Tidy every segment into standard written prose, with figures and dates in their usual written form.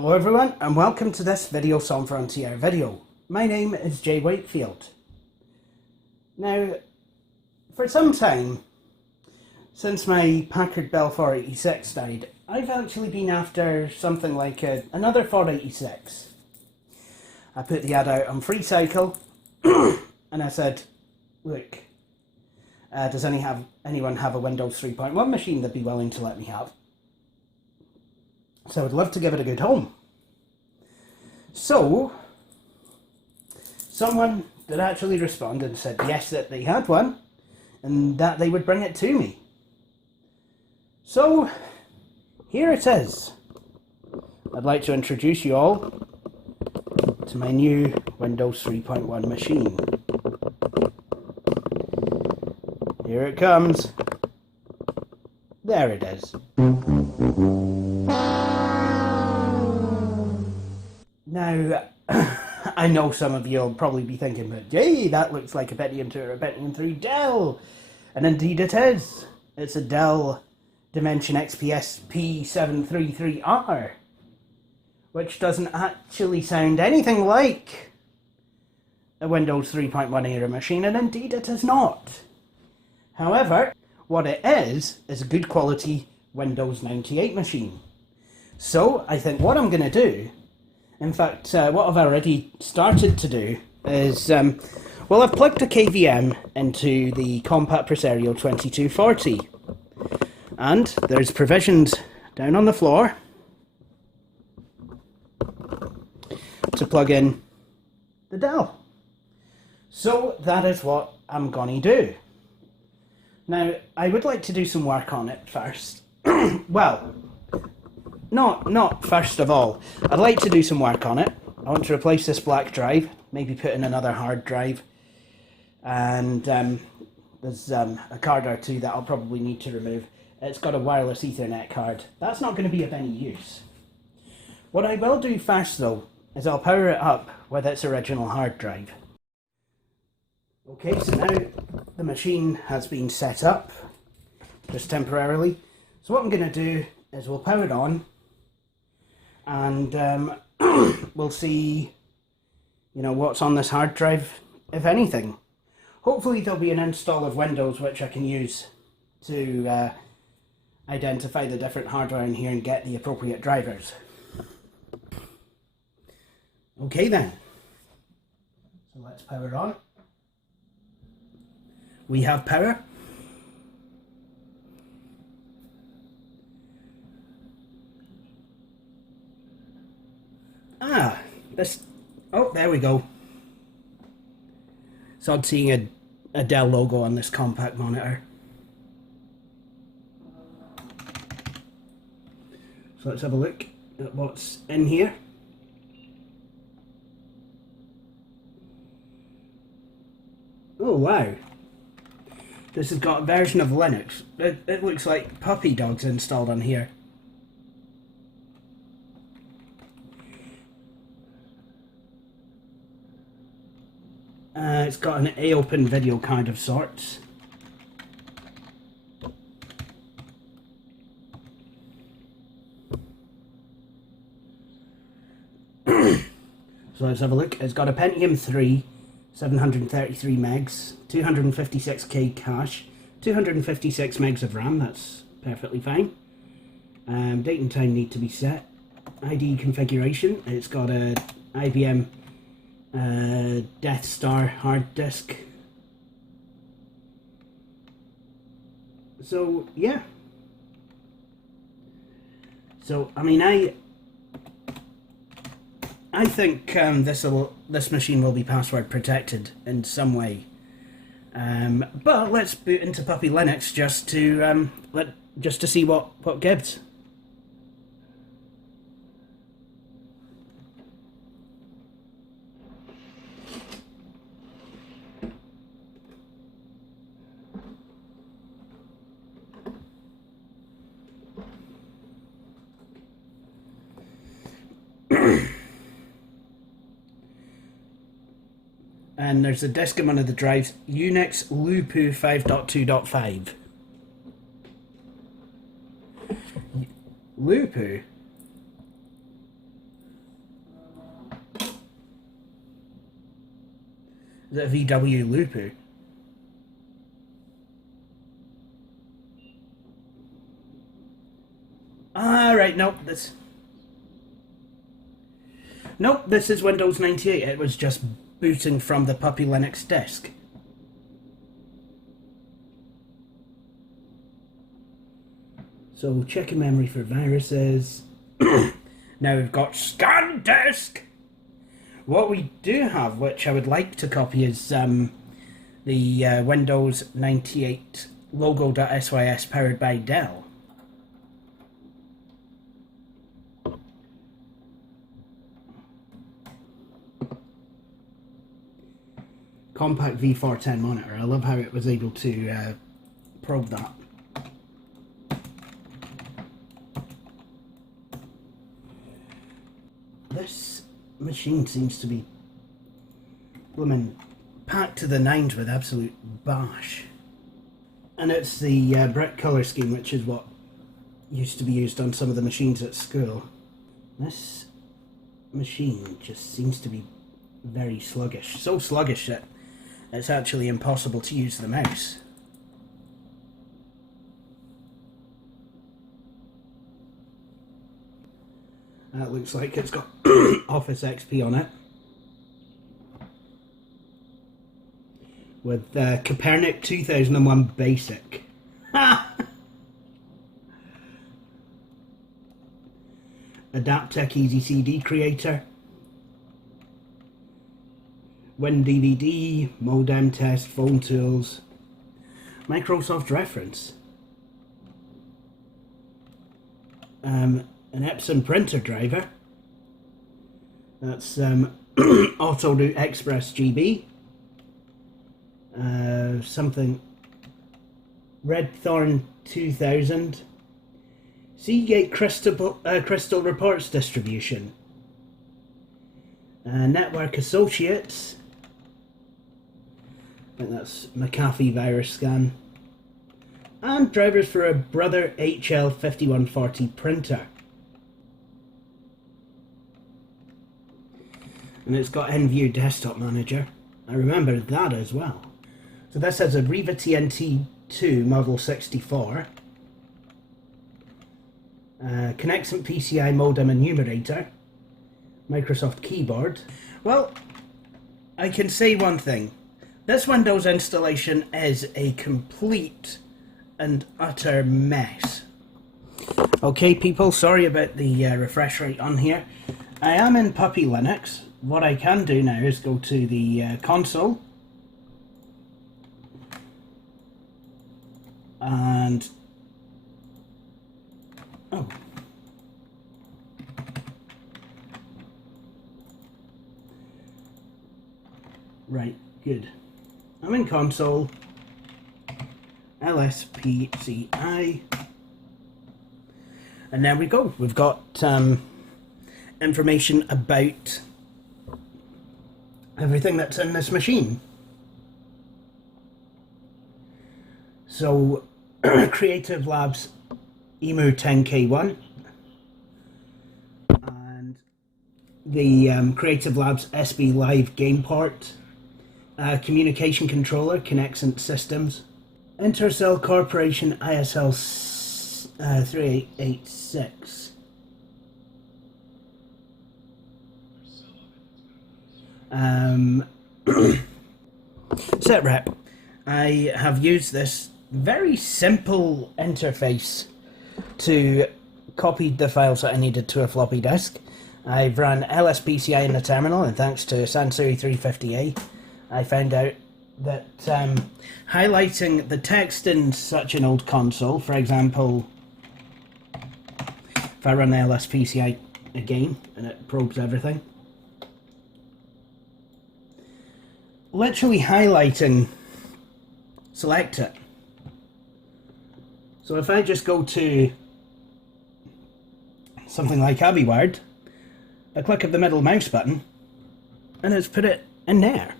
Hello everyone and welcome to this Video Sans Frontier video. My name is Jay Wakefield. Now, for some time, since my Packard Bell 486 died, I've actually been after something like another 486. I put the ad out on FreeCycle and I said, look, does anyone have a Windows 3.1 machine they'd be willing to let me have? So I'd love to give it a good home. So, someone did actually respond and said yes, that they had one, and that they would bring it to me. So, here it is. I'd like to introduce you all to my new Windows 3.1 machine. Here it comes. There it is. Now, I know some of you will probably be thinking, but Jay, that looks like a Pentium 2 or a Pentium 3 Dell. And indeed it is. It's a Dell Dimension XPS B733r, which doesn't actually sound anything like a Windows 3.1 era machine, and indeed it is not. However, what it is a good quality Windows 98 machine. So I think what I'm going to do, in fact, what I've already started to do is, well, I've plugged a KVM into the Compact Presario 2240, and there's provisions down on the floor to plug in the Dell. So that is what I'm going to do. Now, I would like to do some work on it first. Well, not first of all. I'd like to do some work on it. I want to replace this black drive, maybe put in another hard drive, and there's a card or two that I'll probably need to remove. It's got a wireless Ethernet card. That's not going to be of any use. What I will do first though, is I'll power it up with its original hard drive. Okay, so now the machine has been set up, just temporarily. So what I'm going to do is we'll power it on, and we'll see, you know, what's on this hard drive, if anything. Hopefully there'll be an install of Windows which I can use to identify the different hardware in here and get the appropriate drivers. Okay then, so let's power on. We have power. Oh, there we go. So I'm seeing a Dell logo on this compact monitor. So let's have a look at what's in here. Oh wow. This has got a version of Linux. It looks like puppy dogs installed on here. It's got an A-Open video card of sorts. So let's have a look. It's got a Pentium 3, 733 megs, 256k cache, 256 megs of RAM, that's perfectly fine. Date and time need to be set. ID configuration, it's got a IBM Death Star hard disk. So yeah. So I mean, I think this machine will be password protected in some way. But let's boot into Puppy Linux just to see what gives. And there's a disk in one of the drives, Unix Lupu 5.2.5. Lupu? Is it a VW Lupu? Ah, right, nope, this... Nope, this is Windows 98. It was just booting from the Puppy Linux disk. So, checking memory for viruses. Now we've got scan disk! What we do have, which I would like to copy, is the Windows 98 logo.sys powered by Dell. Compact V410 monitor. I love how it was able to probe that. This machine seems to be blooming packed to the nines with absolute bash. And it's the brick colour scheme, which is what used to be used on some of the machines at school. This machine just seems to be very sluggish. So sluggish that it's actually impossible to use the mouse. That looks like it's got Office XP on it. With Copernic 2001 Basic. Adaptec Easy CD Creator. WinDVD, Modem Test, Phone Tools, Microsoft Reference, an Epson printer driver, that's Autodo Express GB, something Redthorn 2000, Seagate Crystal Reports Distribution, Network Associates, I think that's McAfee virus scan, and drivers for a Brother HL5140 printer. And it's got NView Desktop Manager. I remember that as well. So this has a Riva TNT2 Model 64, Connexent PCI modem enumerator, Microsoft keyboard. Well, I can say one thing. This Windows installation is a complete and utter mess. Okay people, sorry about the refresh rate on here. I am in Puppy Linux. What I can do now is go to the console and right, good. I'm in console, LSPCI, and there we go. We've got information about everything that's in this machine. So, Creative Labs EMU 10K1 and the Creative Labs SB Live game port. Communication controller, Connexent Systems, Intercell Corporation ISL 3886. SetRep. I have used this very simple interface to copy the files that I needed to a floppy disk. I've run LSPCI in the terminal, and thanks to Sansui 350A, I found out that highlighting the text in such an old console, for example, if I run the LSPCI again and it probes everything, literally highlighting, select it. So if I just go to something like AbiWord, I click of the middle mouse button and it's put it in there.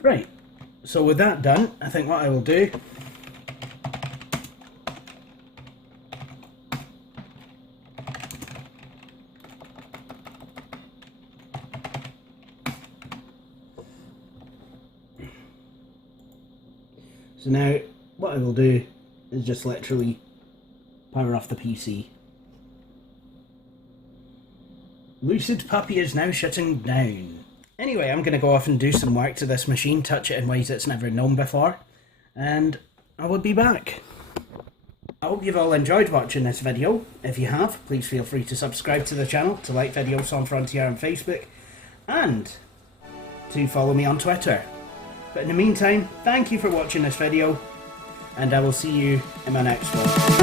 Right, so with that done, I think what I will do So now what I will do is just literally power off the PC. Lucid Puppy is now shutting down. Anyway, I'm going to go off and do some work to this machine, touch it in ways it's never known before, and I will be back. I hope you've all enjoyed watching this video. If you have, please feel free to subscribe to the channel, to like videos on Frontier on Facebook, and to follow me on Twitter. But in the meantime, thank you for watching this video, and I will see you in my next one.